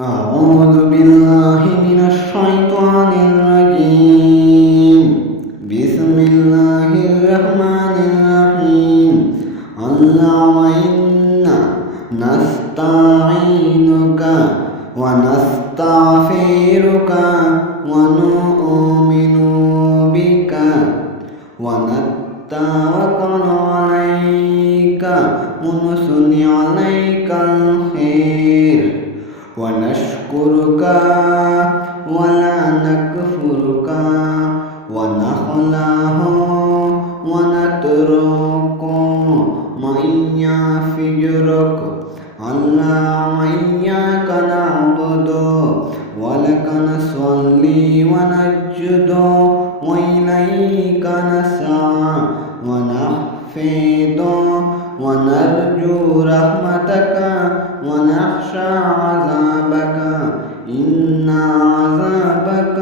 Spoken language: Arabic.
أعوذ بالله من الشيطان الرجيم. بسم الله الرحمن الرحيم. اللهم إنا نستعينك ونستغفرك ونؤمن بك ونتوكل عليك ونثني عليك الخير ونشكرك ولا نكفرك ونخلع ونترك من يفجرك. اللهم إياك نعبد ولك نصلي ونسجد وإليك نسعى ونحفظ ونرجو رحمتك ونخشى عذابك إن عذابك